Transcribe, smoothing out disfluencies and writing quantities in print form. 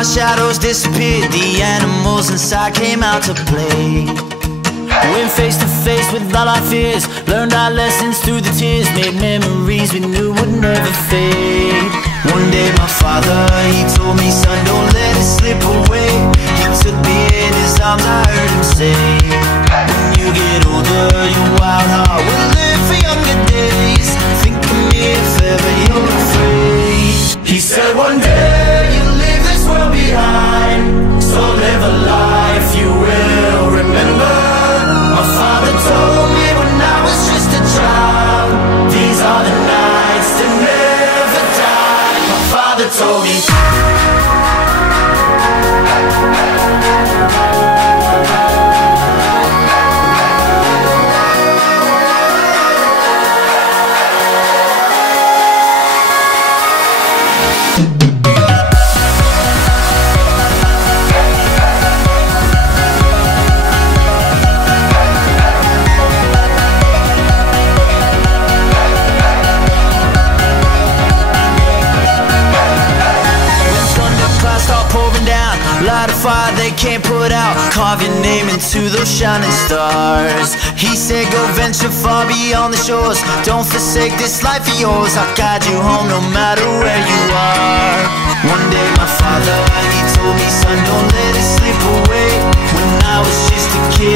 our shadows disappeared, the animals inside came out to play. Went face to face with all our fears, learned our lessons through the tears, made memories we knew would never fade. One day my father, he told me, son, don't let it slip away. He took me in his arms, I heard him say, when you get older, your wild heart will live for younger days. Think of me if ever you're afraid. He said one day you'll leave this world behind, so live a life you will remember. My father told me when I was just a child, these are the nights that never die. My father told me. Light a fire they can't put out, carve your name into those shining stars. He said go venture far beyond the shores, don't forsake this life of yours. I'll guide you home no matter where you are. One day my father, he told me, son, don't let it slip away. When I was just a kid,